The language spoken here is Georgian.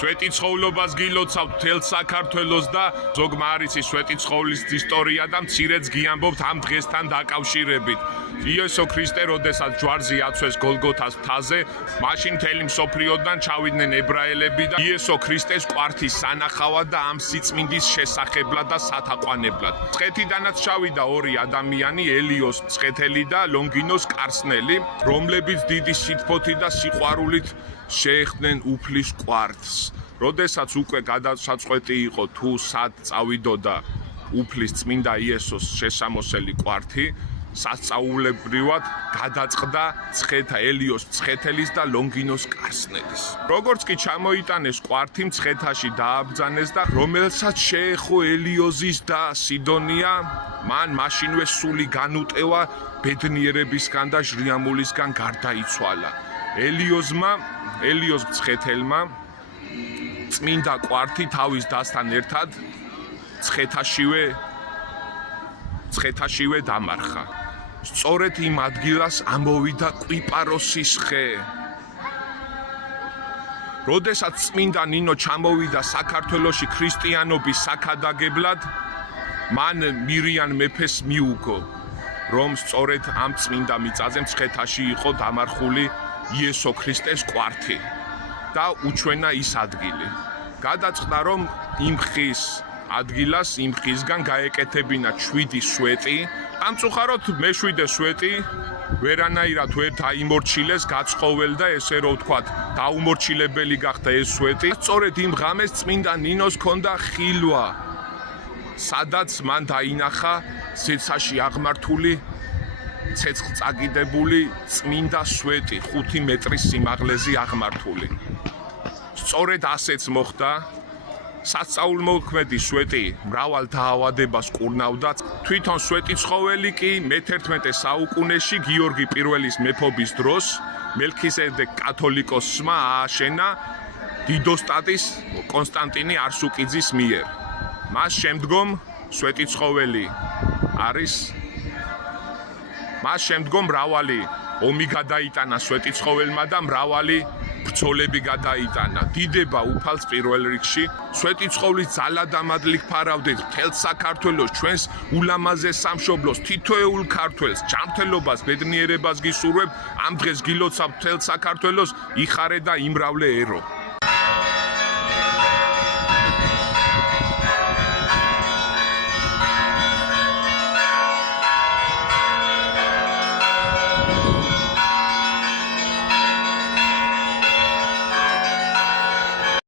სვეტიცხოვლობას გილოცავთ მთელ საქართველოს და ზოგმა არის სვეტიცხოვლის ისტორია და მცირეც გიამბობთ ამ დღესთან დაკავშირებით. იესო ქრისტე, როდესაც ჯვარზე აწვეს გოლგოთას მთაზე, მაშინ მთელი მსოფლიოდან ჩავიდნენ ებრაელები და იესო ქრისტეს კვართის სანახავად და ამ სიწმინდის შესახებლად და სათაყვანებლად. მცხეთიდანაც ჩავიდა ორი ადამიანი, ელიოს მცხეთელი და ლონგინოს კარსნელი, რომლებიც დიდი სითბოთი და სიყვარულით შეეხდნენ უფლის კვართს. როდესაც უკვე გადასაწყვეტი იყო თუ სად წავიდოდა უფლის წმინდა იესოს შესამოსელი კვართი, სასწაულებრივად გადაწყდა ცხეთა ელიოს მცხეთელის და ლონგინოს კარსნელის. როგორც კი ჩამოიტანეს კვართი, მცხეთაში დააბრძანეს და რომელსაც შეეხო ელიოზის და სიდონია, მან მაშინვე სული განუტევა ბედნიერებისგან და ჟრიამულისგან გარდაიცვალა. ელიოს მცხეთელმა წმინდა კვართი თავის დასთან ერთად ცხეთაშივე დამარხა. სწორედ იმ ადგილას ამოვიდა კვიპაროსის ხე. როდესაც წმინდა ნინო ჩამოვიდა საქართველოში ქრისტიანობის საქადაგებლად, მან მირიან მეფეს მიუგო, რომ სწორედ ამ წმინდა მიწაზე მცხეთაში იყო დამარხული იესო ქრისტეს კვართი და უჩვენა ის ადგილი. გადაწყდა, რომ იმ ხის ადგილას იმ ხისგან გაეკეთებინა 7 სვეტი. ამწუხაროდ მე-7 სვეტი ვერანაირად ვერ დაიმორჩილეს, გაცხოველდა, ესე რომ ვთქვათ, დაუმორჩილებელი გახდა ეს სვეტი. სწორედ იმ ღამეს წმინდა ნინოს ჰქონდა ხილვა, სადაც მან დაინახა ზეცაში აღმართული ცეცხლწაგიდებული წმინდა სვეტი 5 მეტრის სიმაღლეზე აღმართული. სწორედ ასეც მოხდა. სასწაულმოქმედი სვეტი მრავალ დაავადებას კურნავდა. თვითონ სვეტიცხოველი კი მე-11 საუკუნეში გიორგი პირველის მეფობის დროს მელქისედეკ კათოლიკოსმა ააშენა დიდოსტატის კონსტანტინე არსუკიძის მიერ. მას შემდგომ სვეტიცხოველი არის მას შემდგომ მრავალი ომი გადაიტანა სვეტიცხოველმა და მრავალი ბრძოლები გადაიტანა. დიდება უფალს პირველ რიგში, სვეტიცხოვლის ძალადამადლი ფარავდეთ მთელ საქართველოს, ჩვენს ულამაზეს სამშობლოს, თითოეულ ქართველს, ჯანმრთელობას, ბედნიერებას გისურვებ, ამ დღეს გილოცავ მთელ საქართველოს, იხარე და იმრავლე ერო.